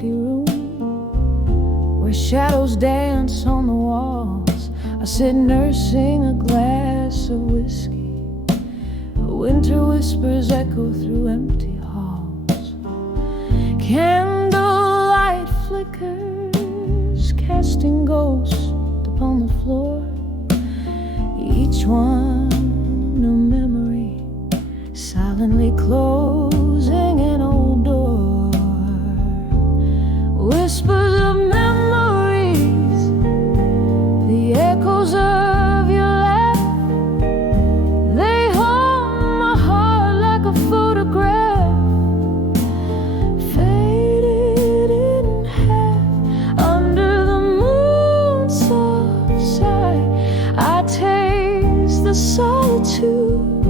smoky room where shadows dance on the walls. I sit nursing a glass of whiskey. Winter whispers echo through empty halls. Candlelight flickers, casting ghosts upon the floor. Each one a new memory, silently closing an old door. Whispers of memories, the echoes of your laugh, they haunt my heart like a photograph, faded in half under the moon's soft sigh. I taste the solitude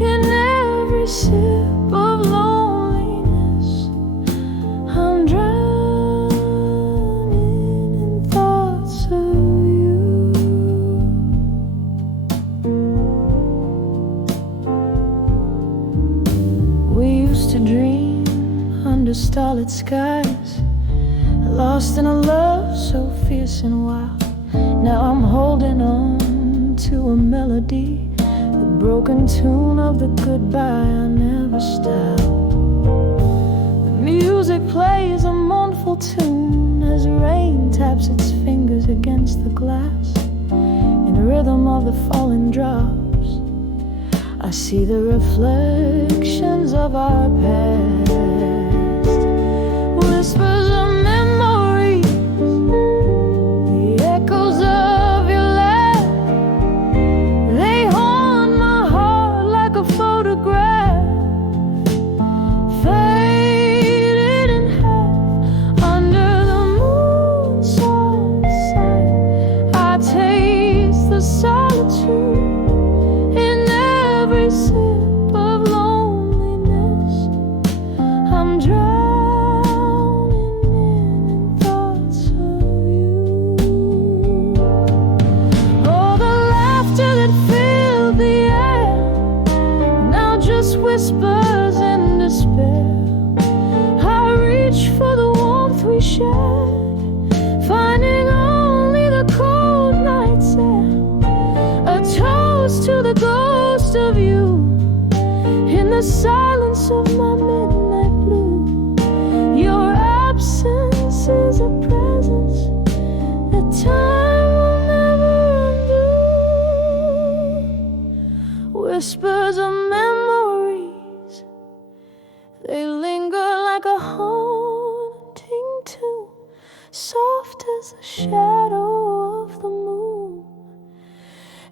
in every sip of loneliness. I'm drowning in thoughts of you. We used to dream under starlit skies, lost in a love so fierce and wild. Now I'm holding on to a melody, the broken tune of the goodbye I never styled. The music plays a mournful tune as rain taps its fingers against the glass. In the rhythm of the falling drops, I see the reflections of our past. Whispers of memory, the echoes of your laugh, they haunt my heart like a photograph, faded in half under the moon's soft sight. I taste the solitude in every sip of loneliness. I'm drowning in thoughts of you. Oh, the laughter that filled the air, now just whispers in despair. I reach for the warmth we shared, finding only the cold night's air. A toast to the ghost of you in the silence of my midnight blue. Your absence is a presence that time will never undo. Whispers of memories, they linger like a haunting tune, soft as the shadow of the moon.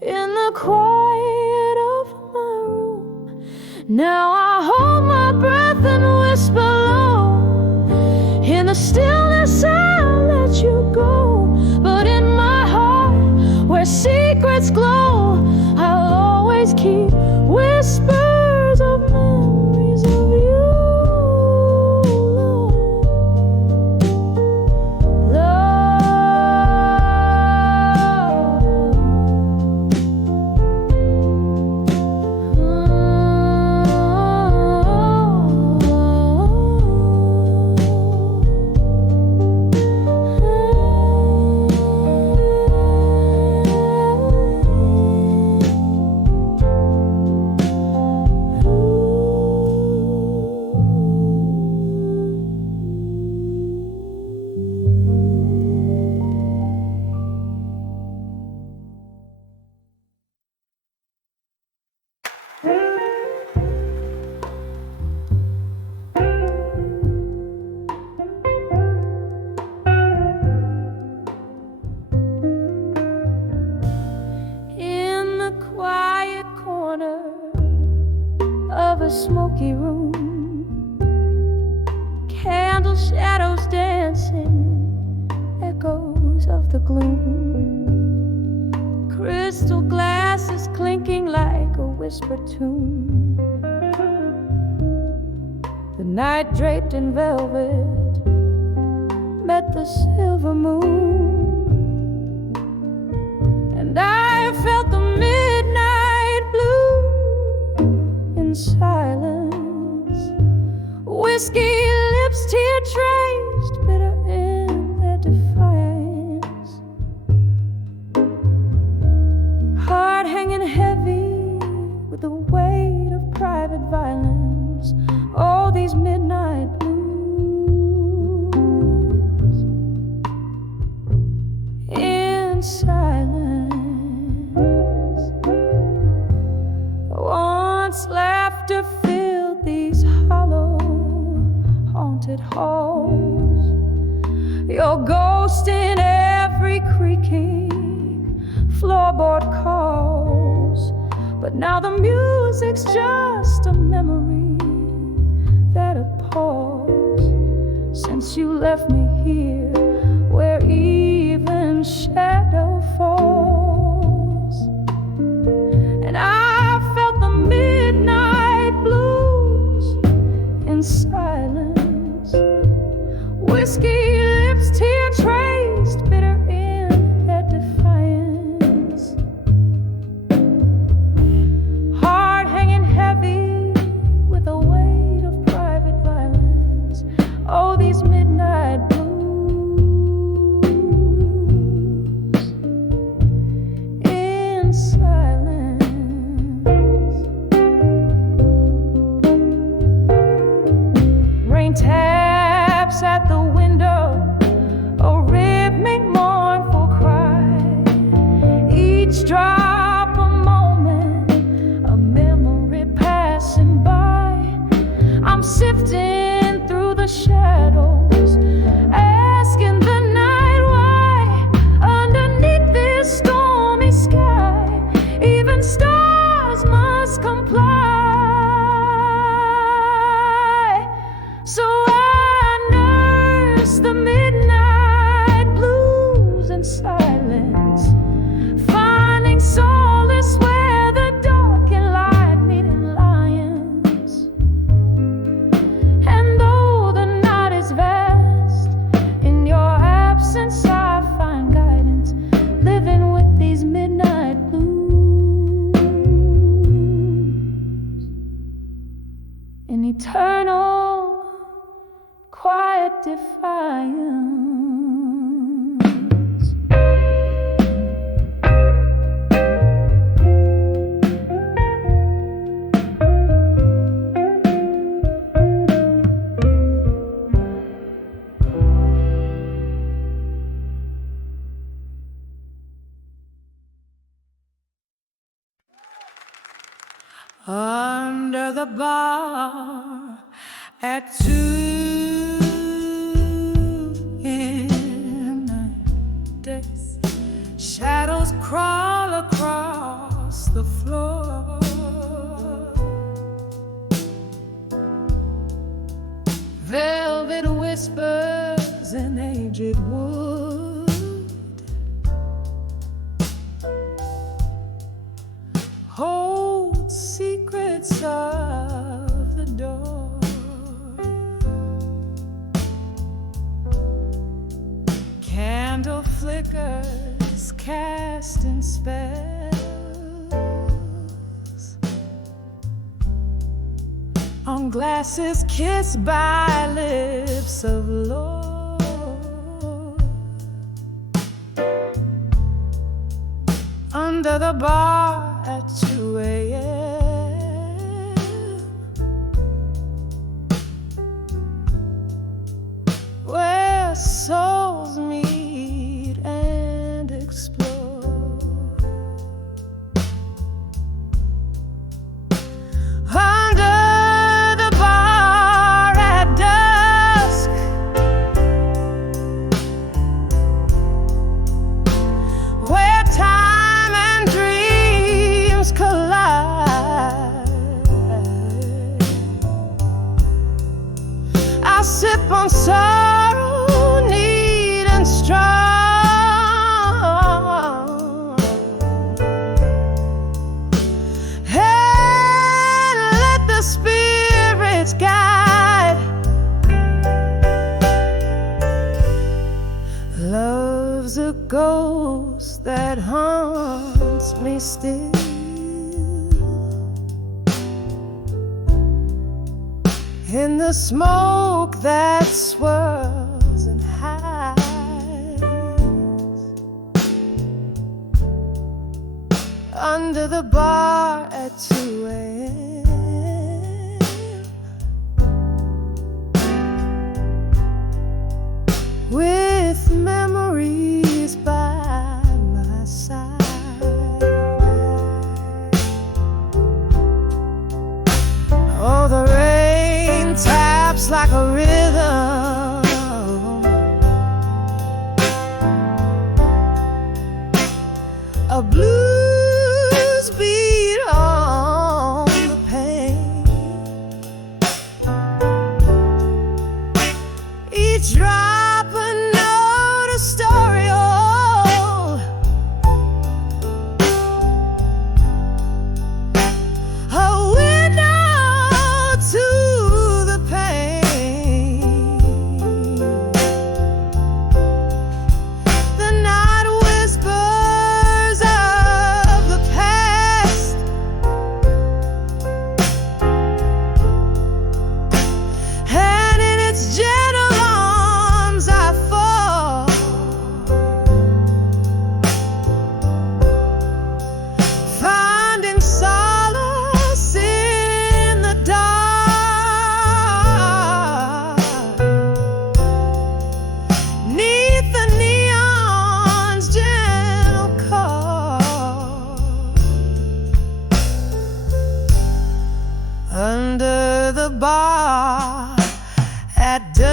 In the quiet of my room, now I hold my breath and whisper low. In the stillness I'll let you go, but in my heart where secrets glow, I'll always keep whispers of memories of you. In the quiet corner of a smoky room, candle shadows dancing, echoes of the gloom, crystal glasses clinking like a whispered tune. The night draped in velvet met the silver moon, and I felt the midnight blue in silence. Whiskey lips tear traced, the weight of private violence. All these midnight blues in silence. Once laughter filled these hollow, haunted halls. Your ghost in every creaking floorboard calls. But now the music's just a memory that appalls. Since you left me here, where even shadow falls, and I felt the midnight blues in silence. Whiskey lips, tear traced, bitter in their defiance. Heart hanging heavy with the weight of private violence. Oh, these midnight blues in silence. Rain taps at the window, a rhythmic mournful cry. Each drop a moment, a memory passing by. I'm sifting through the shadows, asking the night why. Underneath this stormy sky, even stars must comply. So I nurse the midnight blues in silence, finding solace where the dark and light meet in lions. And though the night is vast, in your absence I find guidance, living with these midnight blues in eternal quiet defiance. Under the bar at 2 in the days, shadows crawl across the floor. Velvet whispers in aged wood hold secrets of the door. Candle flickers casting spells on glasses kissed by lips of love. Under the bar at 2 a.m., where souls meet and explore. Under the bar at dusk, where time and dreams collide, I sip on sorrow, neat and strong, and let the spirits guide. Love's a ghost that haunts me still, in the smoke that swirls and hides. Under the bar at 2 a.m., just like a rhythm. A blues beat on the pane. Each drop a note, a story old. A window to the pain. The night whispers of the past. And in its gentle arms I fall, finding solace in the dark. 'Neath the neon's gentle call, under the bar at dusk,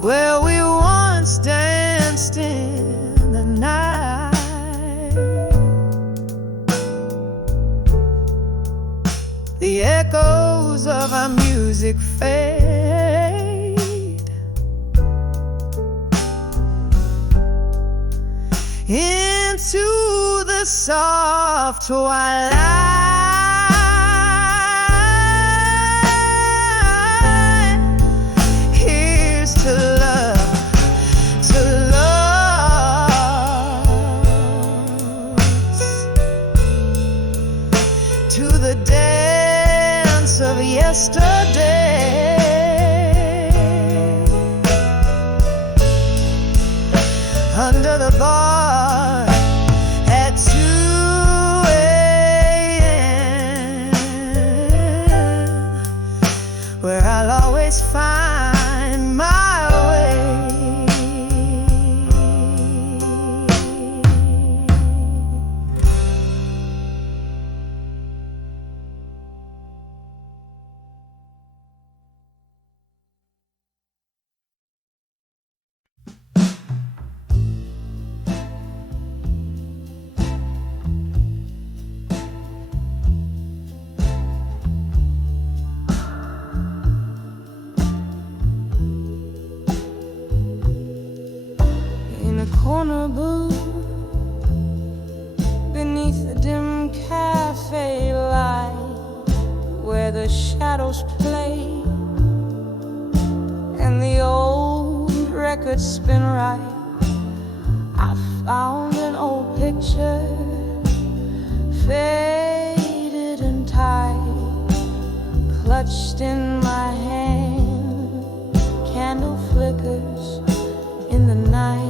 where we once danced in the night. The echoes of our music fade into the soft twilight. Here's to love, to loves, to the dance of yesterday. Under the bar at 2 a.m., where I'll always find my way. In a corner booth beneath the dim cafe light, where the shadows play and the old records spin right, I found an old picture, faded and tight, clutched in my hand. Candle flickers in the night.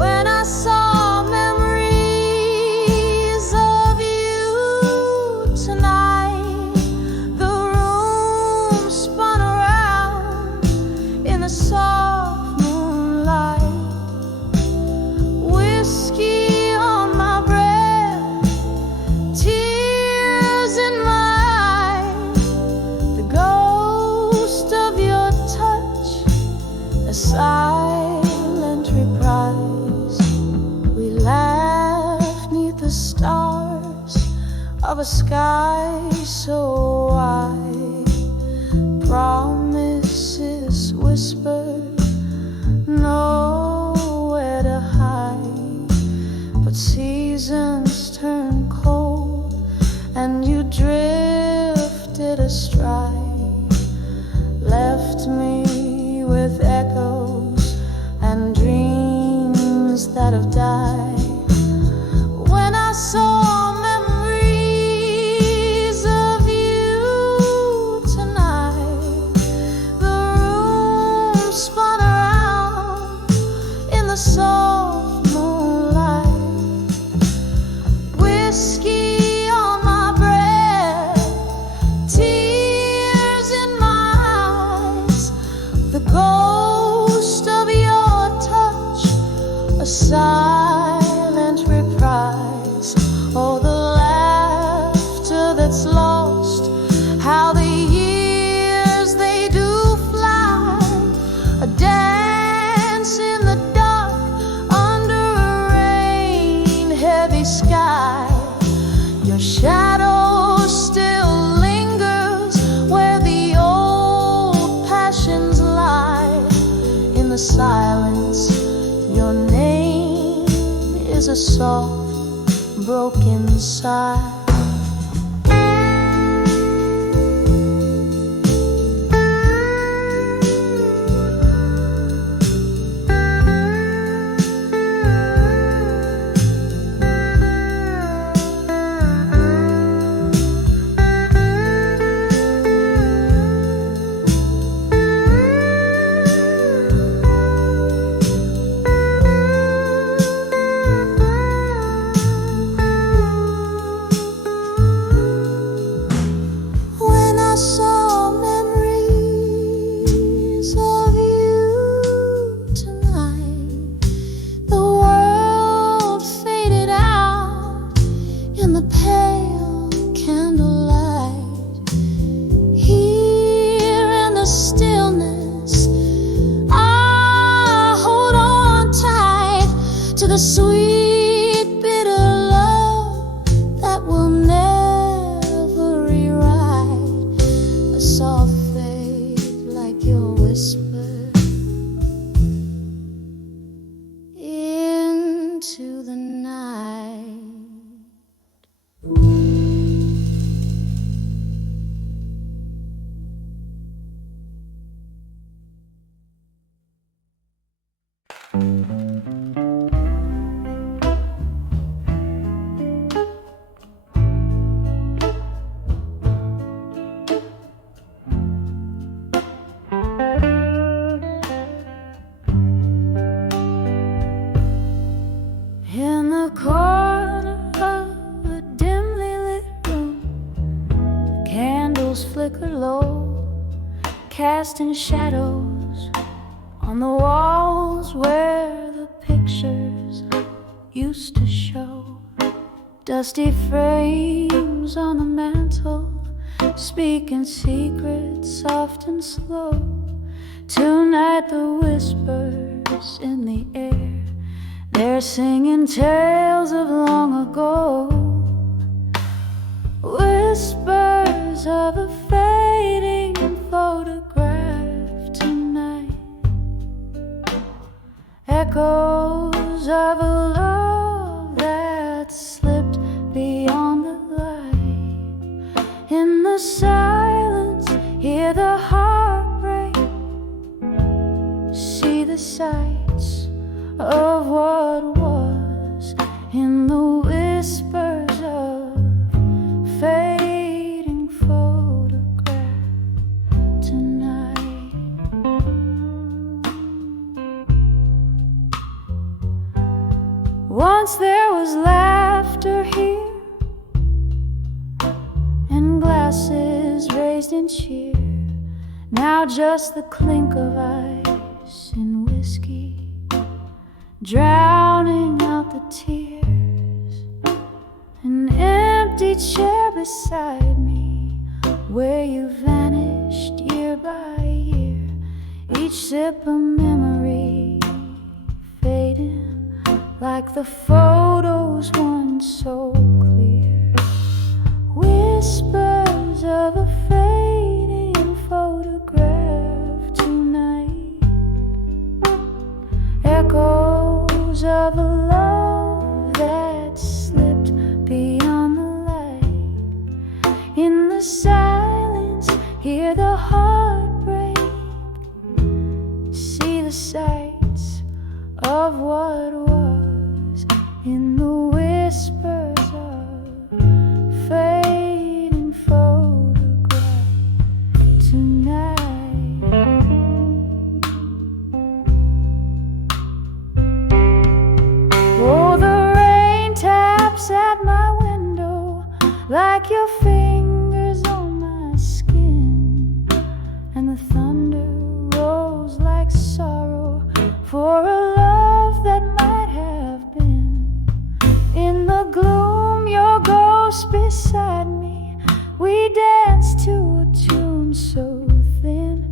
When I saw memories of you tonight, the room spun around in the soft moonlight. Whiskey on my breath, tears in my eyes, the ghost of your touch, a silent reprise. We laughed 'neath the stars of a sky so wide. Promises whispered, nowhere to hide. But seasons turn cold and you drifted astride, left me with echoes and dreams that have died. When I saw memories of you tonight, the room spun around in the soft moonlight. Whiskey on my breath, tears in my eyes, the ghost of your touch, a sigh is a soft, broken sigh. The sweet, bitter love that will never rewrite a soft fade like your whisper into the night. In the corner of a dimly lit room, candles flicker low, casting shadows on the walls where the pictures used to show. Dusty frames on the mantle, speaking secrets soft and slow. Tonight the whispers in the air, they're singing tales of long ago. Whispers of a fading photograph tonight, echoes of a love that slipped beyond the light. In the silence, hear the heartbreak, see the sights of what was. In the whispers of fading photograph tonight. Once there was laughter here, and glasses raised in cheer. Now just the clink of ice in whiskey, drowning out the tears. An empty chair beside me, where you vanished year by year. Each sip a memory fading, like the photos once so clear. Whispers of a fading photograph tonight, echoes of a love that slipped beyond the light. In the silence, hear the heartbreak, see the sights of what was. In the whispers of fading photograph tonight. Oh, the rain taps at my window like your fingers on my skin, and the thunder rolls like sorrow for a love that might have been. In the gloom, your ghost beside me, we dance to a tune so thin,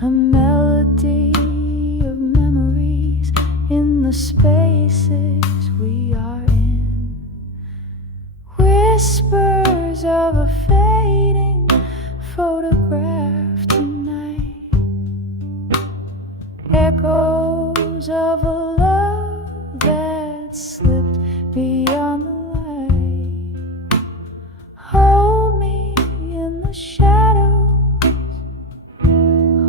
a melody of memories in the spaces we are in. Whispers of a fading photograph tonight, echoes of a love that slipped beyond the light. Hold me in the shadows,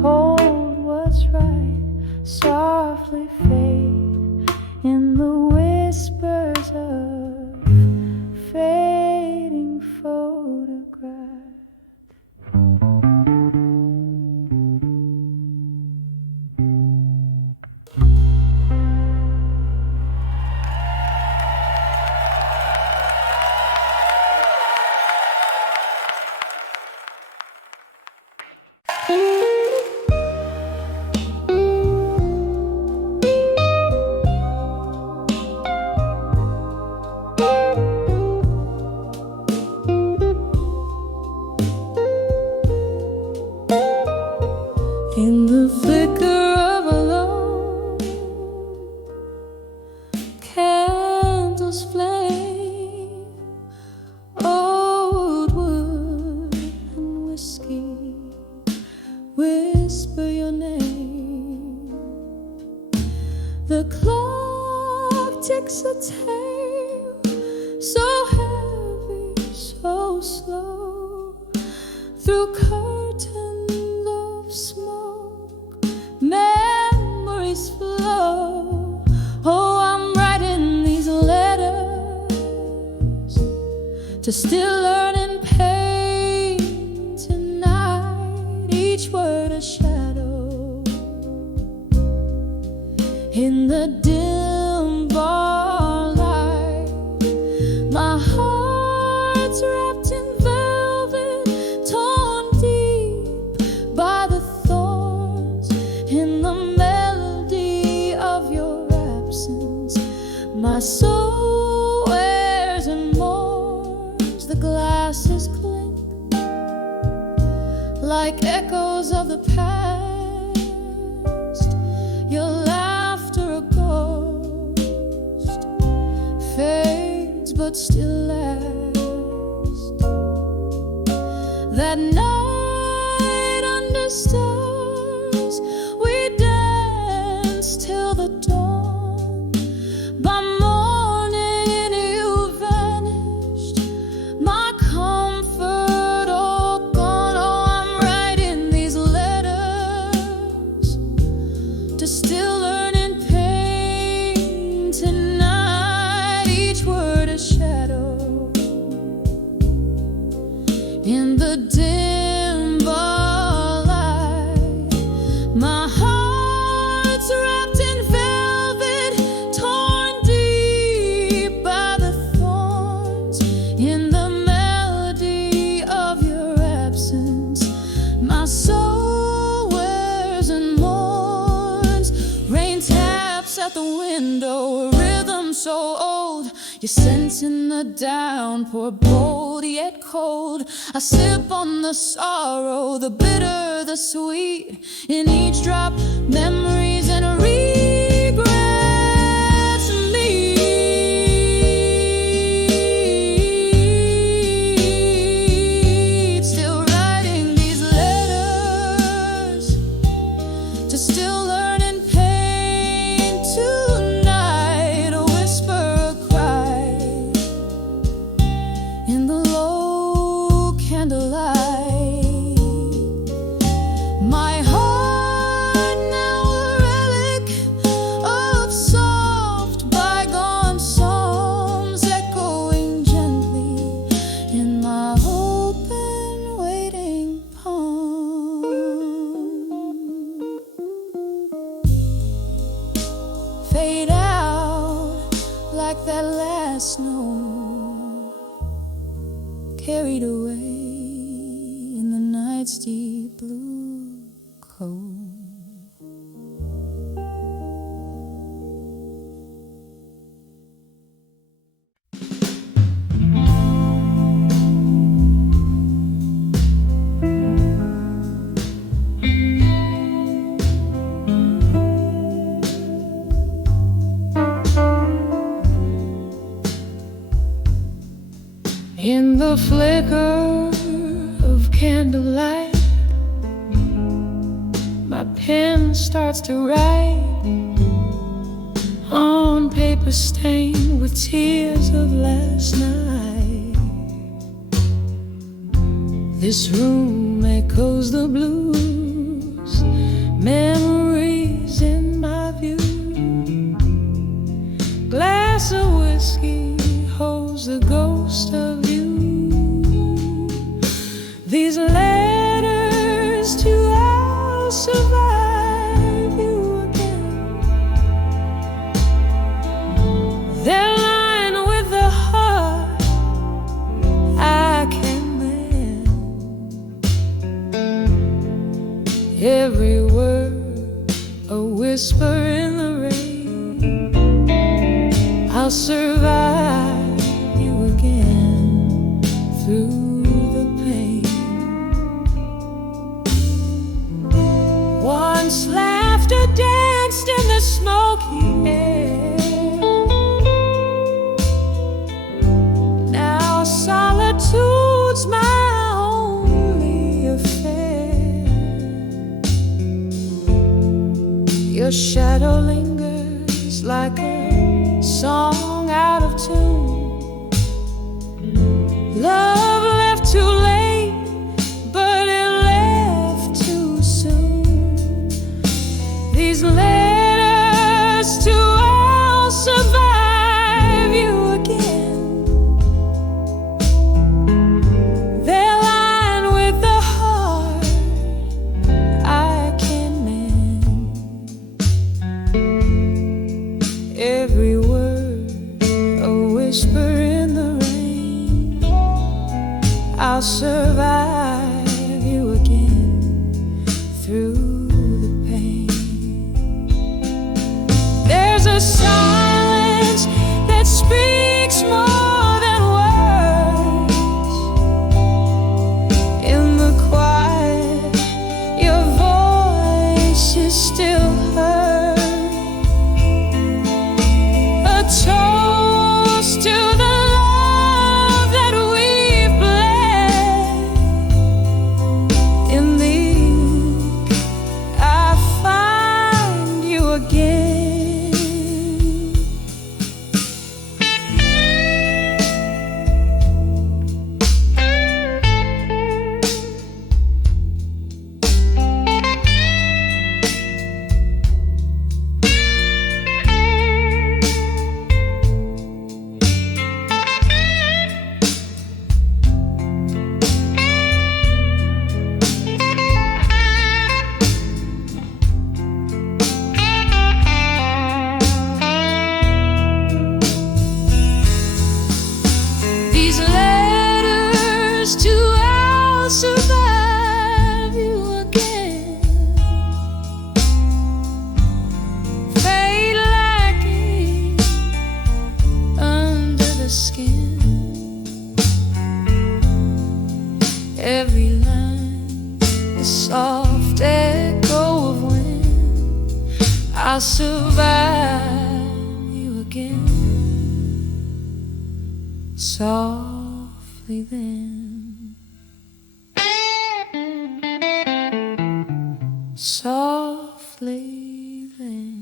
hold what's right, softly fade in the whispers of fading photographs. In the flicker of a lone candle's flame, old wood and whiskey whisper your name. The clock ticks a tale, so heavy, so slow, through curtains of smoke, memories flow. Oh, I'm writing these letters to still learning pain tonight, each word a shadow in the dim bar light. My heart's wrapped in velvet, torn deep by the thorns in the melody of your absence. My soul wears and mourns, the glasses clink like echoes of the past. Your laughter a ghost fades but still lasts. That night under stars we danced till the dawn. By morning you vanished, my comfort all gone. Oh, I'm writing these letters to still learning pain tonight, each word a shadow in the dim bar light. My heart's wrapped in velvet, torn deep by the thorns in the melody of your absence. My soul wears and mourns. Rain taps at the window, a rhythm so old. You're sensing the downpour, bold yet cold. I sip on the sorrow, the bitter, the sweet. In each drop, memories and regrets meet. Still writing these letters to still learning pain tonight. A whisper, a cry in the low candlelight. My heart now a relic of soft bygone songs, echoing gently in my open waiting palm. Fade out like that last snow, carried away in the night's deep blue cold. In the flicker of candlelight, my pen starts to write on paper carpet stained with tears of last night. This room echoes the blues, memories in my view. Glass of whiskey holds the ghost of you. These letters to I'll survive you again. They're lined with the heart I can mend. Every word a whisper in the rain. I'll survive you again through the pain. Once laughter danced in the smoky air. Now solitude's my only affair. Your shadow lingers like a song out of tune. Love left too late, but it left too soon. These letters to I'll survive you again. They're lined with the heart I can mend. Every word a whisper in the rain. I'll survive you again through the pain. There's a silence that speaks more than words. In the quiet, your voice is still heard. A toast to the love that we've bled. In the ink, I find you again. These letters to I'll survive you again. Fade like ink under the skin. Every line a soft echo of wind. I'll survive you again. Softly then, softly then.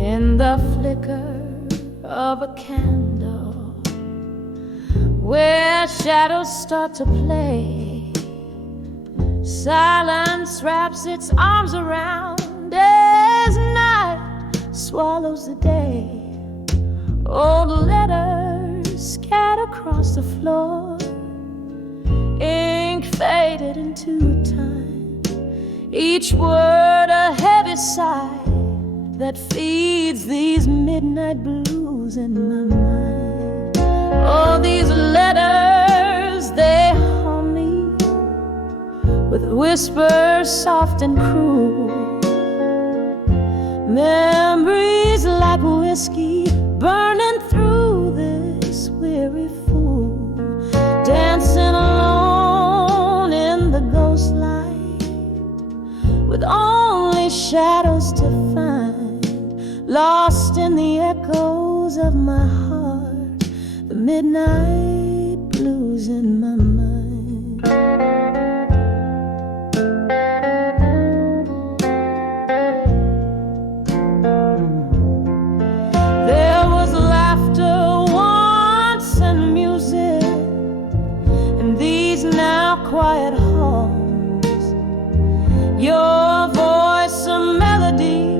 In the flicker of a candle, where shadows start to play, silence wraps its arms around as night swallows the day. Old letters scattered across the floor, ink faded into time, each word a heavy sigh that feeds these midnight blues in my mind. Oh, these letters, they haunt me with whispers soft and cruel, memories like whiskey burning through this weary fool, dance shadows to find, lost in the echoes of my heart, the midnight blues in my mind. There was laughter once and music in these now quiet halls. Your voice a melody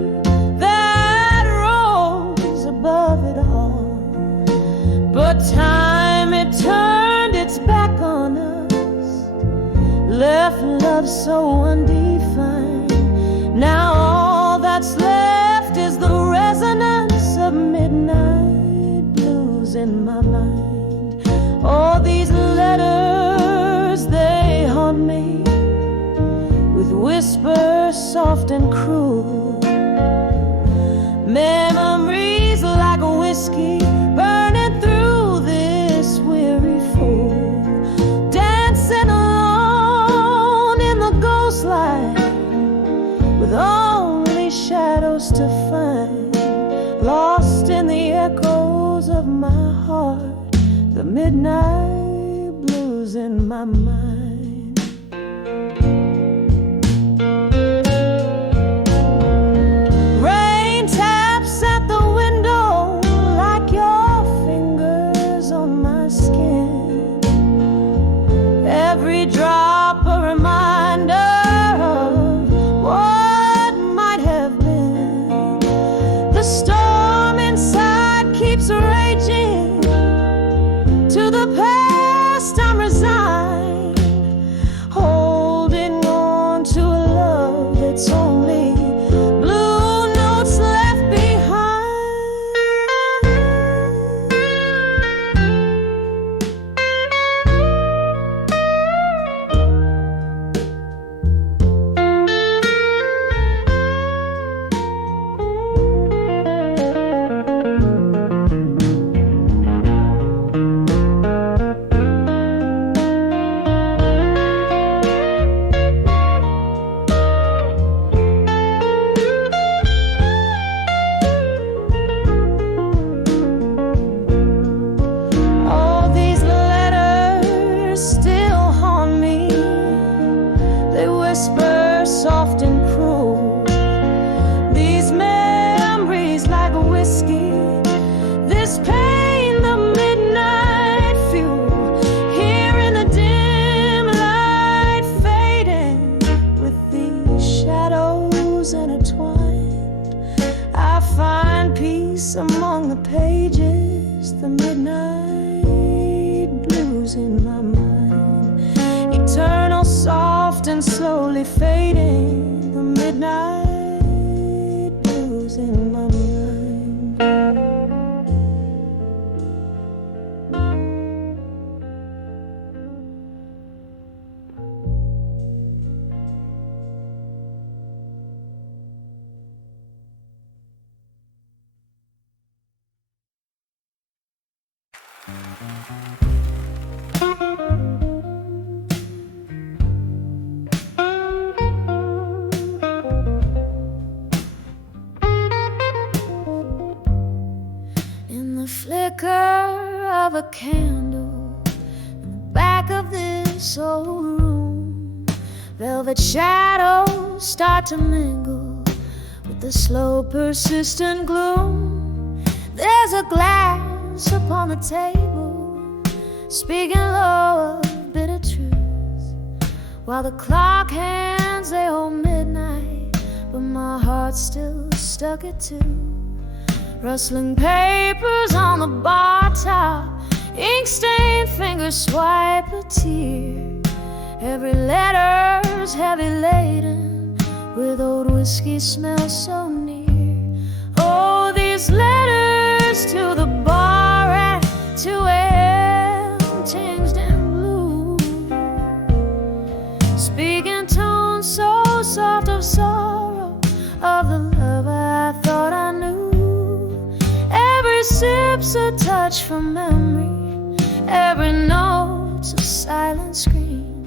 that rose above it all. But time, it turned its back on us, left love so undefined. Now all that's left is the resonance of midnight blues in my mind. All these letters, they haunt me with whispers soft and cruel, memories like a whiskey burning through this weary fool, dancing alone in the ghost light with only shadows to find, lost in the echoes of my heart, the midnight blues in my mind. Rain taps at the window like your fingers on my skin, every drop a reminder of what might have been. The storm inside keeps raging, to the past I'm resigned, holding on to a love that's only blue notes left behind. All these letters still haunt me, they whisper soft and cruel, these memories like a whiskey, this pain the midnight fuel, here in the dim light fading with these shadows intertwined. I find peace among the pages, the midnight blues in my mind, eternal, soft and slowly fading, the midnight blues in my mind. In the flicker of a candle in the back of this old room, velvet shadows start to mingle with the slow, persistent gloom. There's a glass upon the table, speaking low of bitter truths, while the clock hands they hold midnight, but my heart's still stuck at 2. Rustling papers on the bar top, ink-stained fingers swipe a tear. Every letter's heavy laden with old whiskey smell so near. Oh, these letters to the bar at 2 a.m. tinged in blue, speaking tones so soft of sorrow, of the love I thought I knew. Every sip's a touch from memory, every note's a silent scream.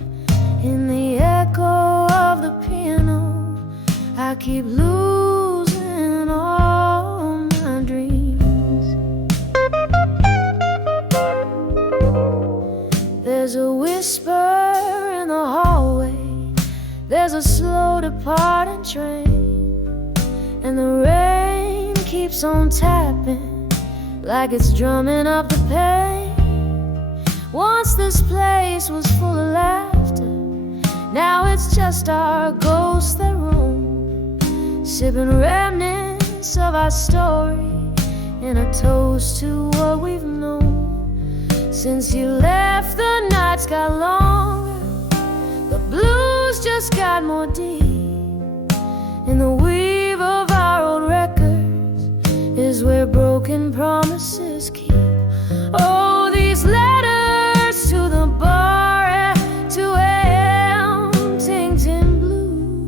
In the echo of the piano, I keep losing There's a slow departing train, and the rain keeps on tapping like it's drumming up the pain. Once this place was full of laughter, now it's just our ghosts that roam, sipping remnants of our story in a toast to what we've known. Since you left, the nights got longer, the blues just got more deep. In the weave of our old records is where broken promises keep. Oh, these letters to the bar at 2 a.m. tinged in blue,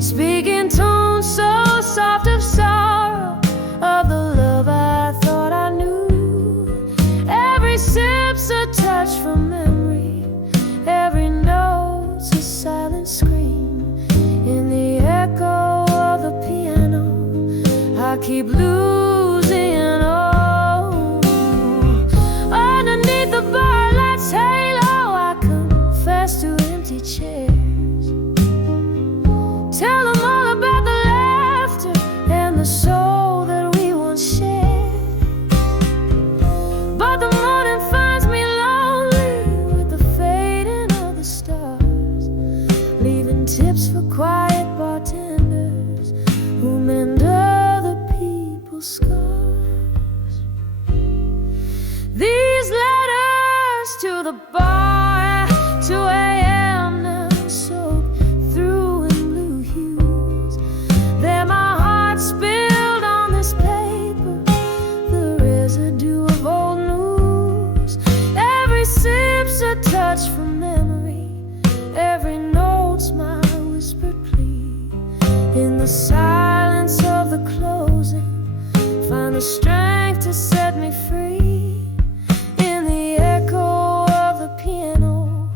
speaking tones so soft of sorrow, of the love I thought I knew. Every sip's a touch from memory, every note's a silent scream. In the echo of the piano, I keep losing. Oh, underneath the bar light's halo, I confess to empty chairs. Tell them all about the laughter and the soul that we once shared. But the morning finds me lonely with the fading of the stars, leaving tips for quiet bartenders who mend other people's scars. These letters to the bar at 2 a.m. now soak through in blue hues. They're my heart spilled on this paper, the residue of old news. Every sip's a touch from memory, every note's my whispered plea. In the silence of the closing, find the strength to set me free. In the echo of the piano,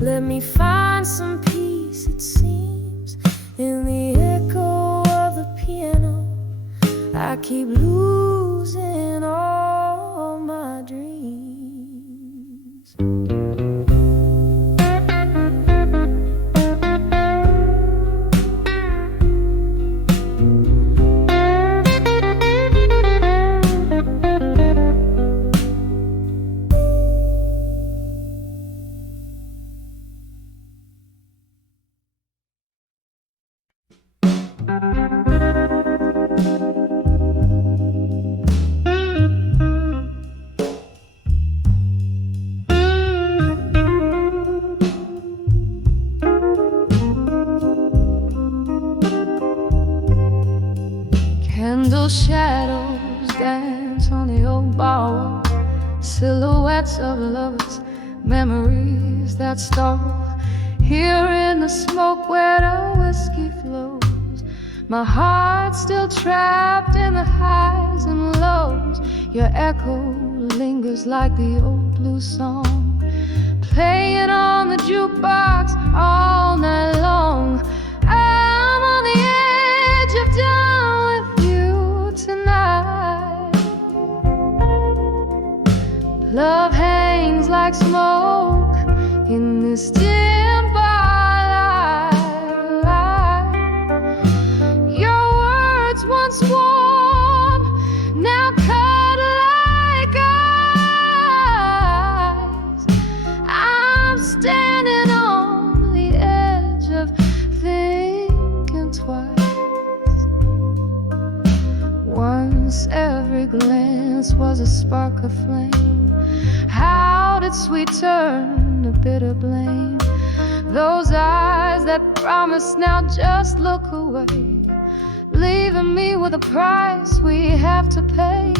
let me find some peace, it seems. In the echo of the piano, I keep losing all my dreams. Candle shadows dance on the old bar wall, silhouettes of lovers, memories that stall. Here in the smoke where the whiskey flows, my heart still trapped in the highs and lows. Your echo lingers like the old blue song, playing on the jukebox all night long. I'm on the edge of dawn with you tonight. Love hangs like smoke in this dim bar light. Your words once warm, now cut like ice. I'm standing on the edge of thinking twice. Once every glance was a spark of flame. How did sweet turn to bitter blame? Those eyes that promise now just look away, leaving me with a price we have to pay.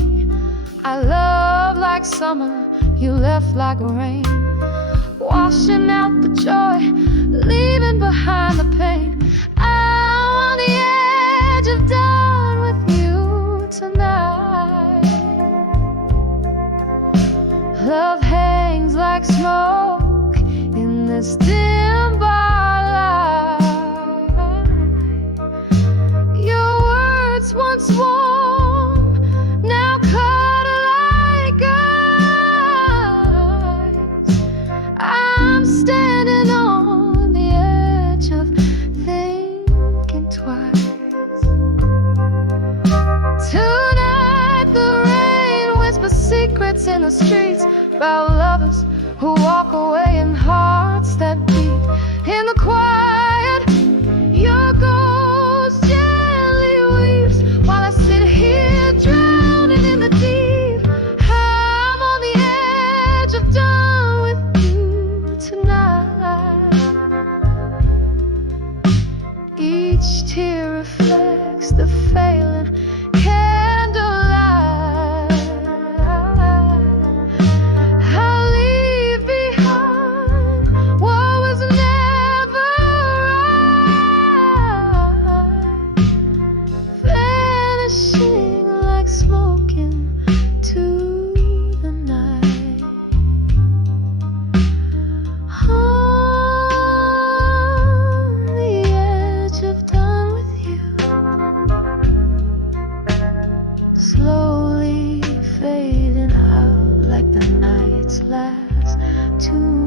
I love like summer, you left like rain, washing out the joy, leaving behind the pain. I'm on the edge of dawn with you tonight. Love hangs like smoke in this dim bar light. Your words once warm, now cut like ice. I'm standing on the secrets in the streets, about lovers who walk away in hearts that beat. In the quiet, your ghost gently weeps, while I sit here drowning in the deep. I'm on the edge of done with you tonight. Each tear reflects the failing candlelight. I'll leave behind what was never right, vanishing like smoke into the night. On the edge of done with you, slowly fading out like the night's last tune.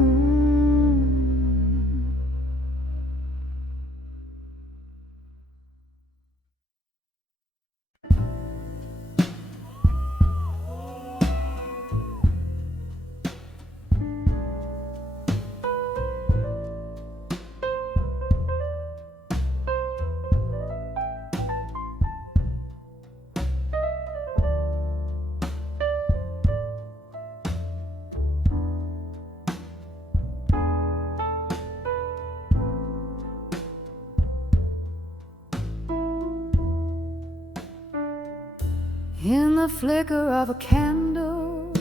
In the flicker of a candle,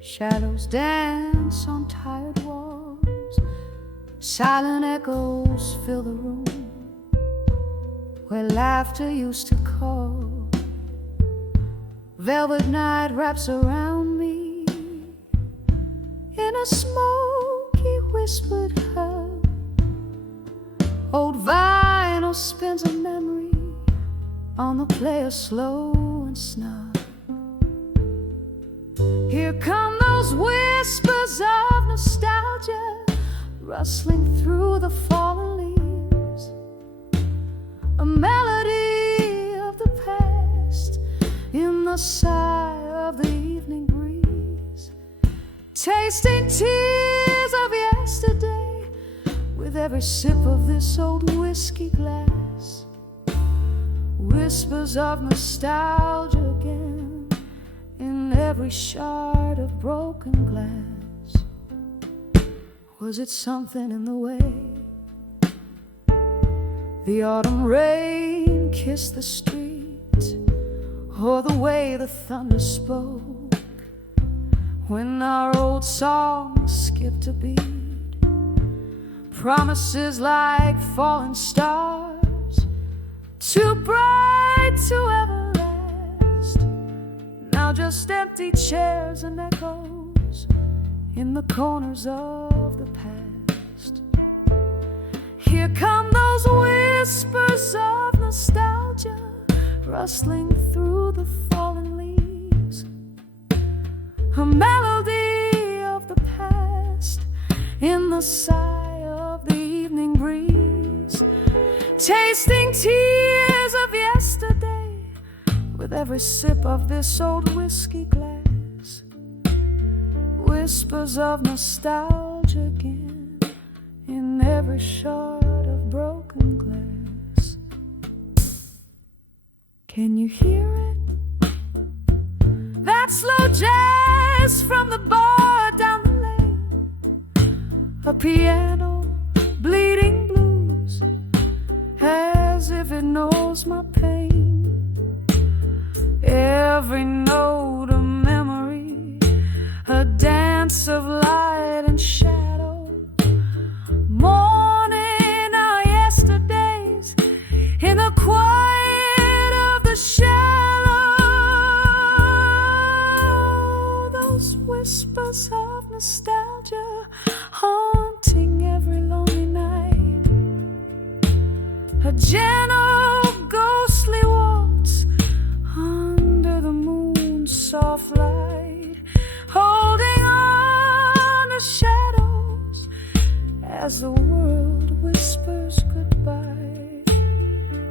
shadows dance on tired walls. Silent echoes fill the room where laughter used to call. Velvet night wraps around me in a smoky whispered hug. Old vinyl spins a memory on the player slow and snug. Here come those whispers of nostalgia, rustling through the fallen leaves. A melody of the past in the sigh of the evening breeze. Tasting tears of yesterday with every sip of this old whiskey glass. Whispers of nostalgia again in every shard of broken glass. Was it something in the way the autumn rain kissed the street, or the way the thunder spoke when our old song skipped a beat? Promises like fallen stars, too bright to ever last. Now just empty chairs and echoes in the corners of the past. Here come those whispers of nostalgia, rustling through the fallen leaves. A melody of the past in the sigh of the evening breeze. Tasting tears of yesterday with every sip of this old whiskey glass. Whispers of nostalgia again in every shard of broken glass. Can you hear it? That slow jazz from the bar down the lane. A piano bleeding blues as if it knows my pain. Every note a memory, a dance of light and shadow. Mourning our yesterdays in the quiet of the shallow. Those whispers of nostalgia haunting every lonely night. A gentle ghostly waltz under the moon's soft light, holding on to shadows as the world whispers goodbye.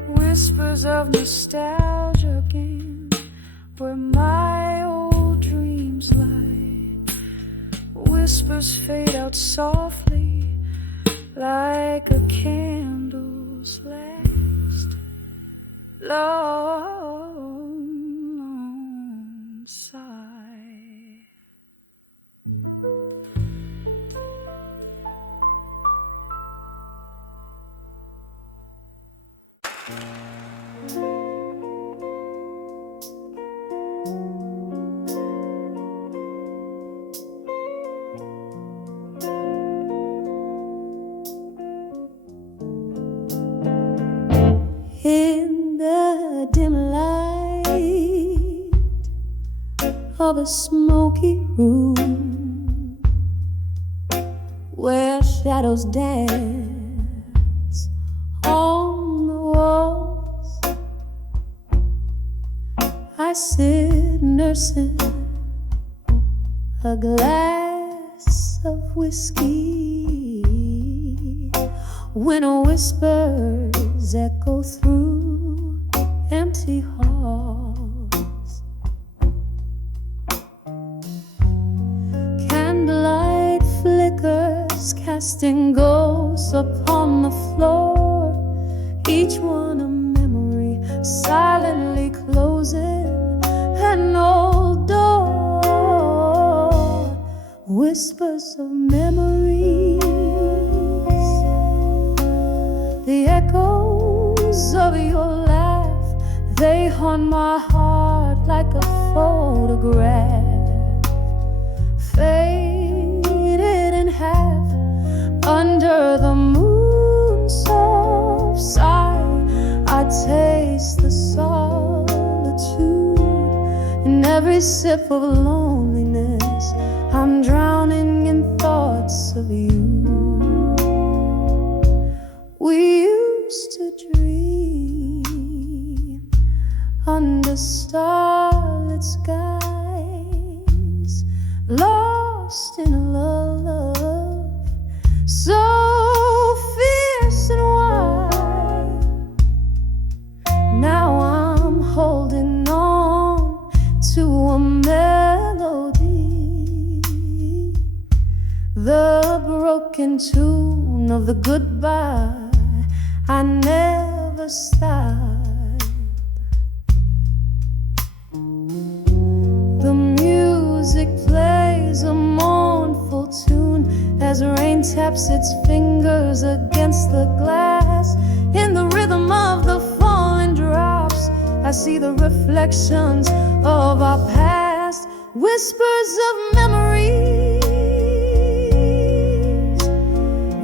Whispers of nostalgia again, where my old whispers fade out softly like a candle's last long sigh. In the dim light of a smoky room where shadows dance on the walls, I sit nursing a glass of whiskey when whispers echo through empty halls. Candlelight flickers, casting ghosts upon the floor, each one a memory silently closing an old door. Whispers of memories, the echoes of your laugh, they haunt my heart like a photograph, faded in half under the moon's soft sigh. I taste the solitude in every sip of loneliness. I'm drowning in thoughts of you. We used to dream under starlit skies, lost in a love so fierce and wide. Now I'm holding on to a melody, the broken tune of the goodbye I never stopped. The music plays a mournful tune as rain taps its fingers against the glass. In the rhythm of the falling drops, I see the reflections of our past. Whispers of memories,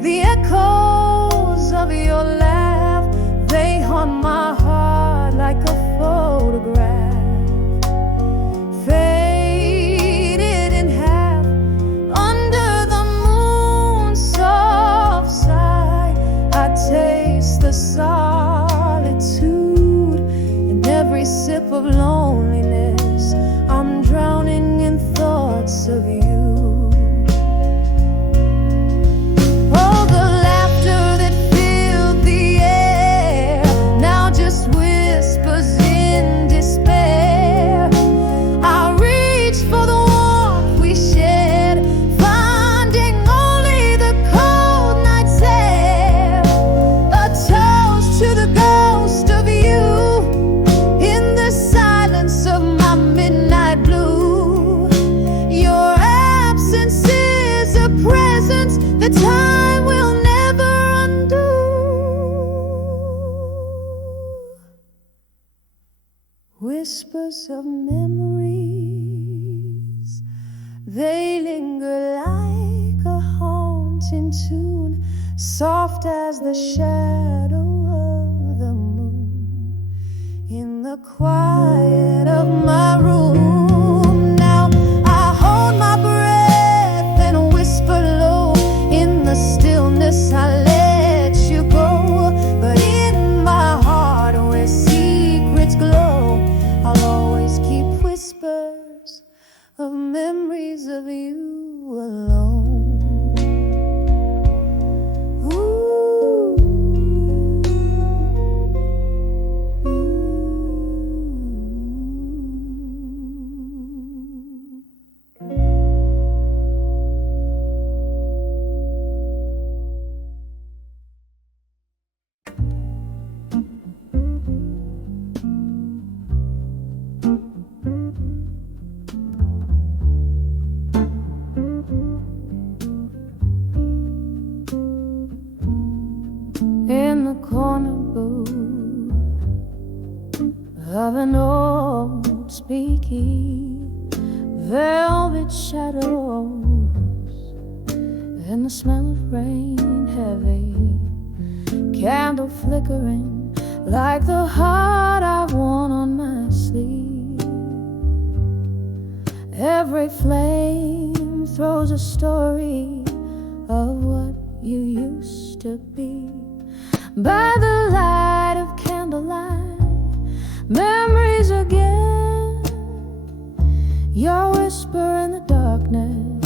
the echoes of your laugh, they haunt my heart like a photograph, faded in half under the moon's soft sigh. I taste the solitude in every sip of loneliness. I'm drowning in thoughts of you. The time will never undo. Whispers of memories, they linger like a haunting tune, soft as the shadow of the moon in the quiet of my room. Now I hold my breath and whisper low. In the stillness I let you go, but in my heart where secrets glow, I'll always keep whispers of memories of you alone. Ooh. the corner booth of an old speakeasy, velvet shadows and the smell of rain heavy, candle flickering like the heart I've worn on my sleeve. Every flame throws a story of what you used to be. By the light of candlelight, memories again, your whisper in the darkness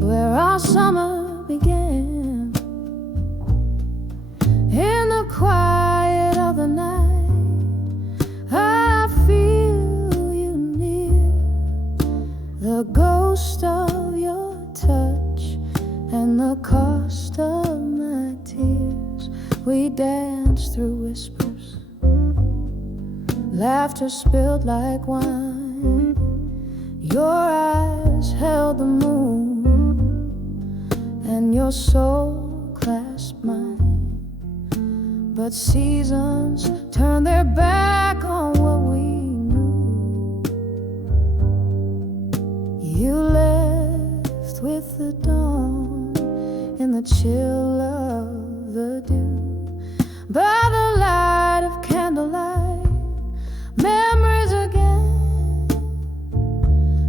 where our summer began. In the quiet of the night, I feel you near, the ghost of your touch and the cost of my tears. We danced through whispers, laughter spilled like wine. Your eyes held the moon, and your soul clasped mine. But seasons turned their back on what we knew. You left with the dawn in the chill of the dew. By the light of candlelight, memories again,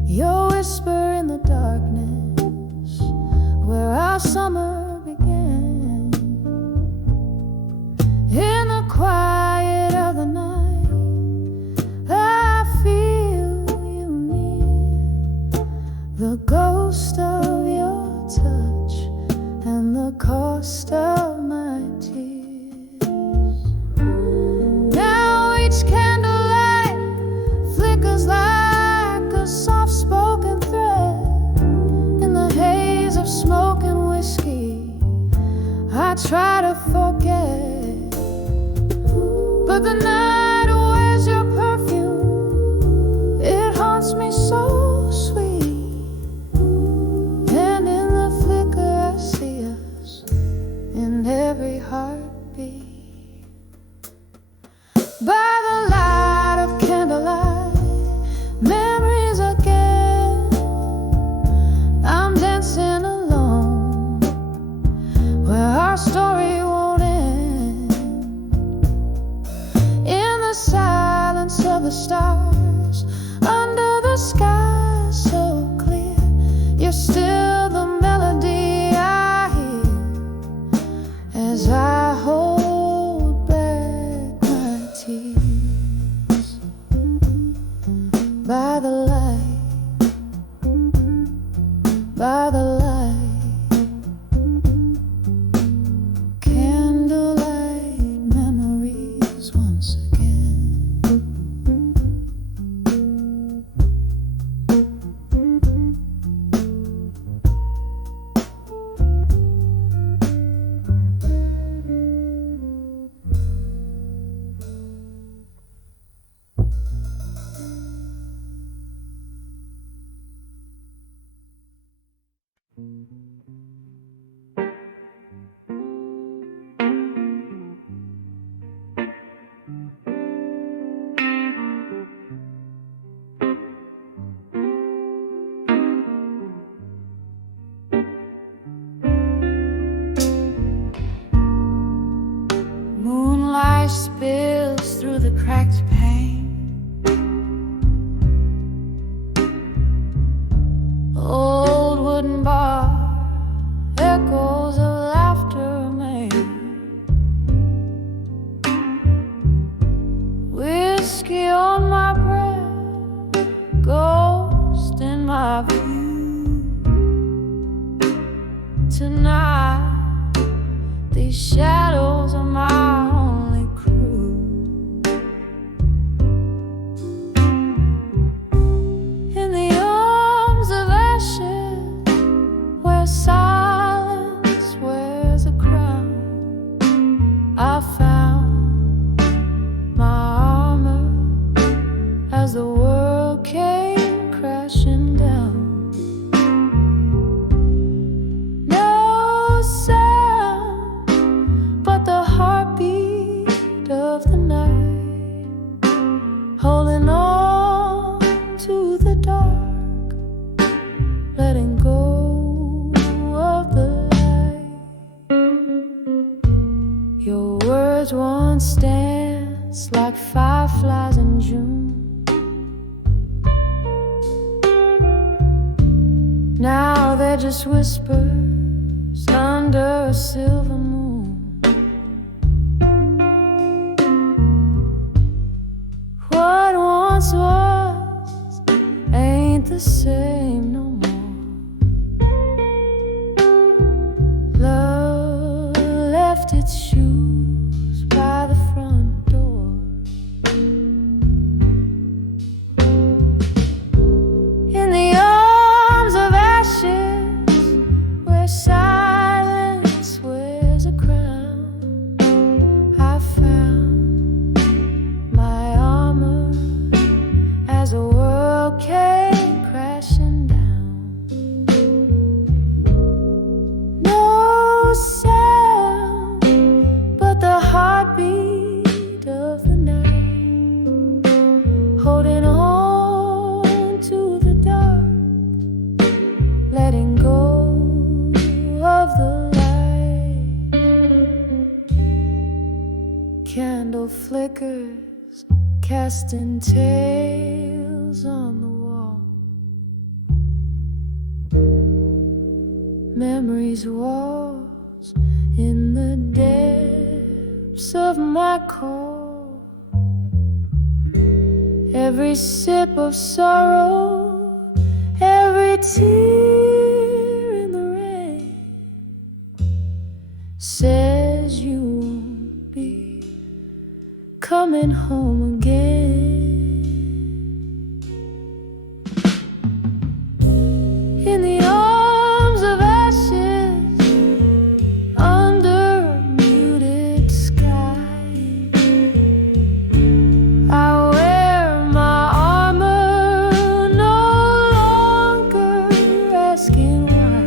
your whisper in the darkness where our summer began. In the quiet of the night, I feel you near, the ghost of your touch and the cost of my tears. Now each candlelight flickers like a soft-spoken thread in the haze of smoke and whiskey. I try to forget, but the night wears your perfume. It haunts me so sweet, and in the flicker I see us in every heartbeat. By the light of candlelight, memories again, I'm dancing alone where our story won't end. In the silence of the stars, under the sky so clear, you're still the melody I hear as I hold back my tears. By the light, by the light, candlelight memories once again. Moonlight spills through the cracked pane. Old wooden bar, echoes of laughter remain. Whiskey on my breath, ghost in my view. Tonight, these shadows are my only crew. In the arms of ashes, where silence wears a crown, I found my armor as the world came crashing down. No sound but the heart birds once danced like fireflies in June. Now they're just whispers under a silver moon. What once was ain't the same no more. Love left its shoes by the front door. In the arms of ashes, where silence wears a crown, I found my armor as the world came crashing down. No sound but the heartbeat of the night, holding on to the dark, letting go of the light. Candle flickers casting tales on the wall. Memories waltz in the depths of my core. Every sip of sorrow, every tear in the rain says you won't be coming home again. In the arms of ashes, under a muted sky, I wear my armor, no longer asking why.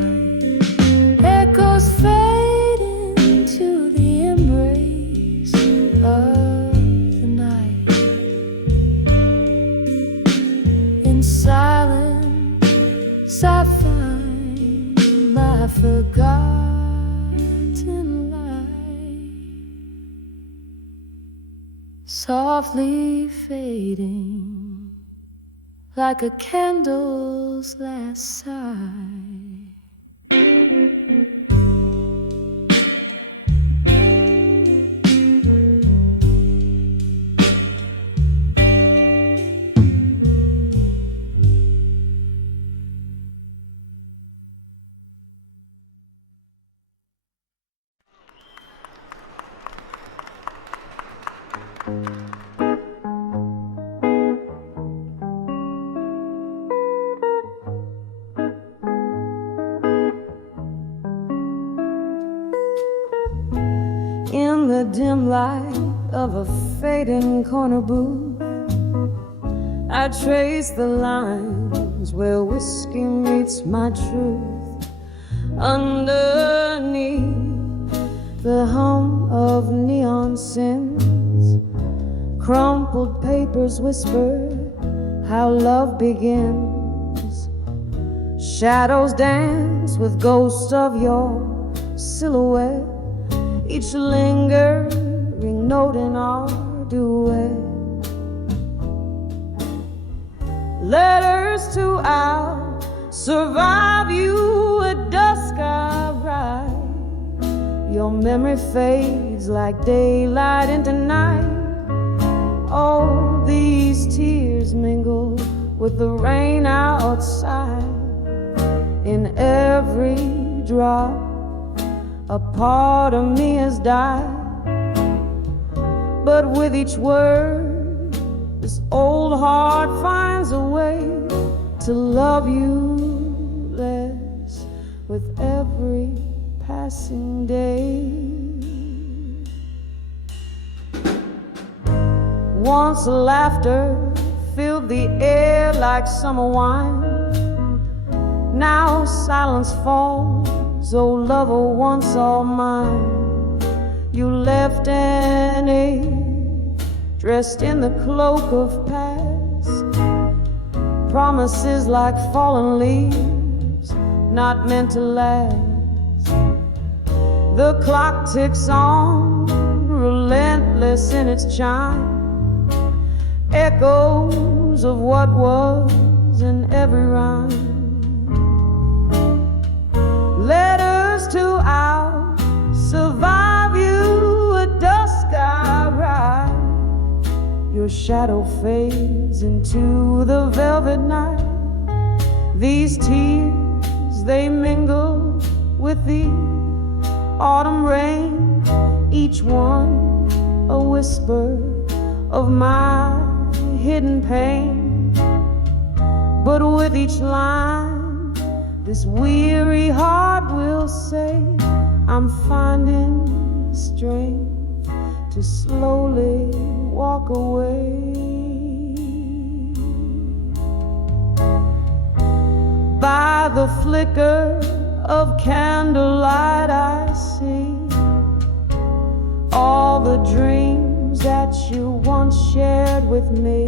Echoes fade into the embrace of the night. In silence I find my forgotten light, softly fading like a candle's last sigh. In the dim light of a fading corner booth, I trace the lines where whiskey meets my truth. Underneath the hum of neon sins, crumpled papers whisper how love begins. Shadows dance with ghosts of your silhouette, each lingering note in our duet. Letters to survive you at dusk I write. Your memory fades like daylight into night. All these tears mingle with the rain outside. In every drop a part of me has died. But with each word, this old heart finds a way to love you less with every passing day. Once laughter filled the air like summer wine. Now silence falls, oh lover once all mine. You left an age dressed in the cloak of past, promises like fallen leaves not meant to last. The clock ticks on, relentless endless in its chime, echoes of what was in every rhyme. Letters to our survive you, at dusk I ride. Your shadow fades into the velvet night. These tears, they mingle with the autumn rain, each one a whisper of my hidden pain. But with each line, this weary heart will say, I'm finding strength to slowly walk away. By the flicker of candlelight I see all the dreams that you once shared with me.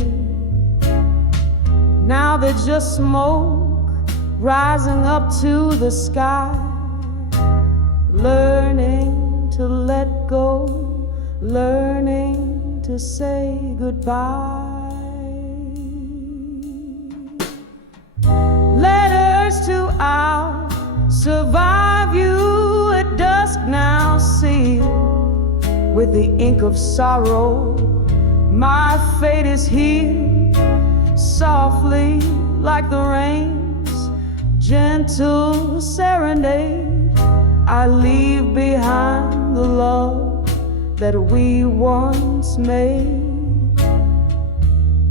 Now they're just smoke rising up to the sky, learning to let go, learning to say goodbye. Letters to our survive you, at dusk now sealed with the ink of sorrow. My fate is here, softly like the rain's gentle serenade. I leave behind the love that we once made,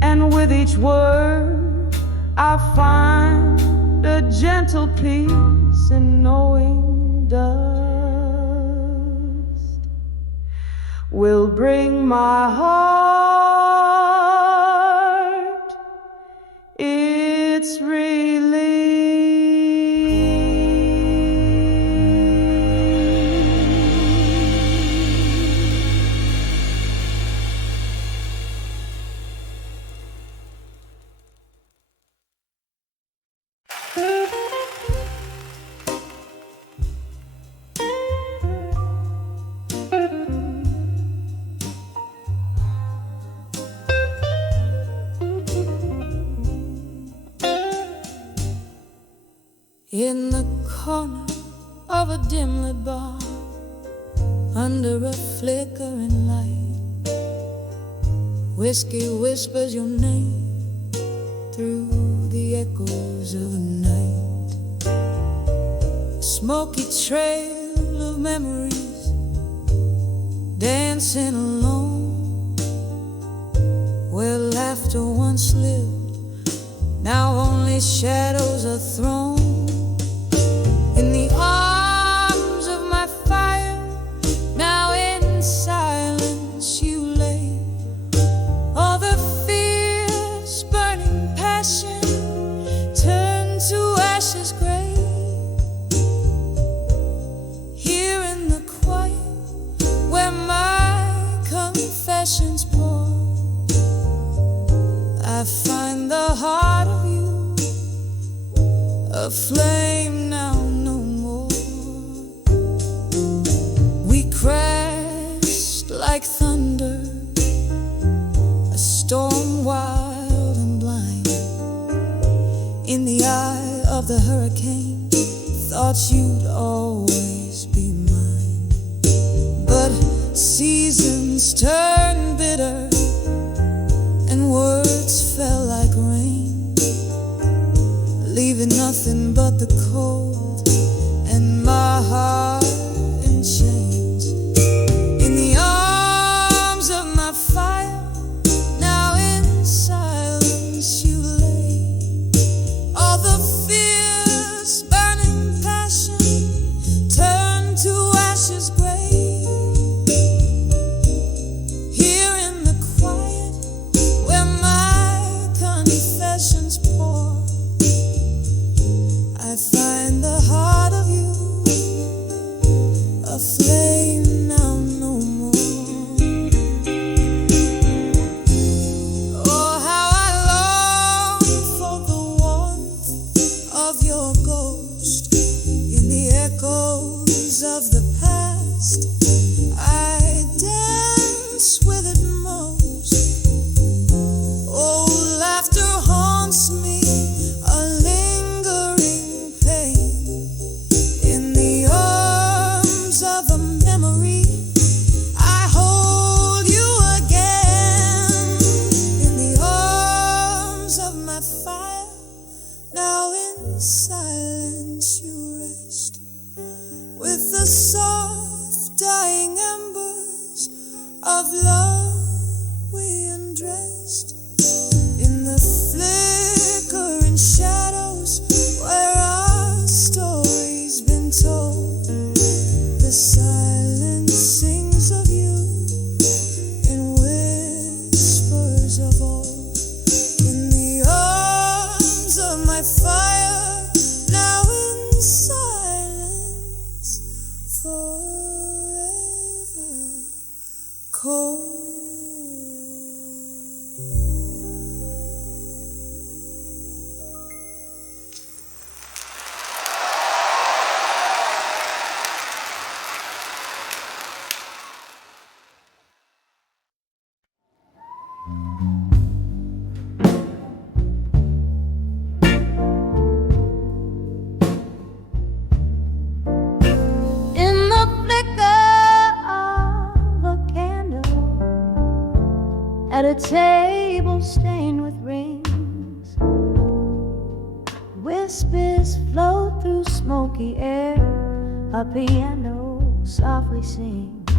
and with each word I find a gentle peace in knowing dust will bring my heart its relief. In the corner of a dim-lit bar, under a flickering light, whiskey whispers your name through the echoes of the night. Smoky trail of memories dancing alone, where laughter once lived, now only shadows are thrown. In the arms of my fire, now in silence you lay. All the fierce burning passion turned to ashes gray. Here in the quiet, where my confessions pour, I find the heart of you, a flame now no more. We crashed like thunder, a storm wild and blind. In the eye of the hurricane, thought you'd always be mine. But seasons turned bitter, and words fell like rain, leaving nothing but the cold and my heart in chains. In the arms of my fire, now in silence you lay. All the fierce burning passion turned to ashes gray. soft dying embers of love we undressed, in the flickering shadows where our story's been told. The silence sings of you in whispers of old, in the arms of my fire, now in silence, forever cold. In the flicker of a candle, at a table stained with rings, whispers float through smoky air, a piano softly sings.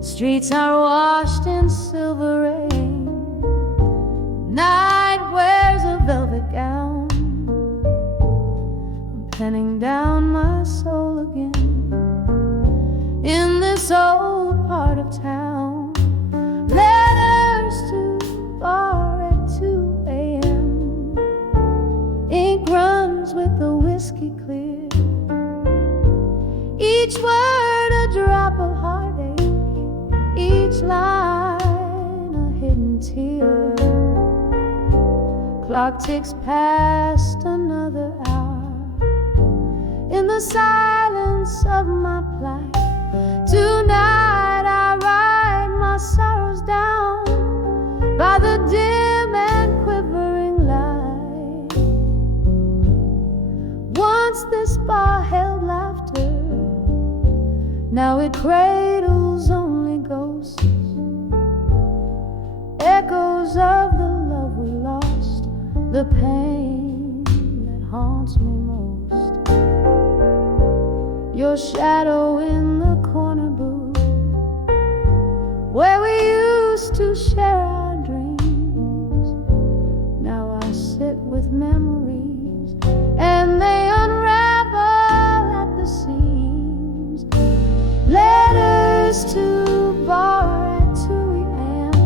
Streets are washed in silver rain, night wears a velvet gown. I'm penning down my soul again in this old part of town. Letters to bar at 2 a.m. Ink runs with the whiskey clear, each word a drop of heartache, each line a hidden tear. Clock ticks past another hour in the silence of my plight. Tonight I write my sorrows down by the dim and quivering light. Once this bar held laughter, now it cradles only ghosts, echoes of the love we lost, the pain that haunts me most. Your shadow in the corner booth, where we used to share our dreams. Now I sit with memories, and they unravel at the seams. Letters to bar at 2 a.m.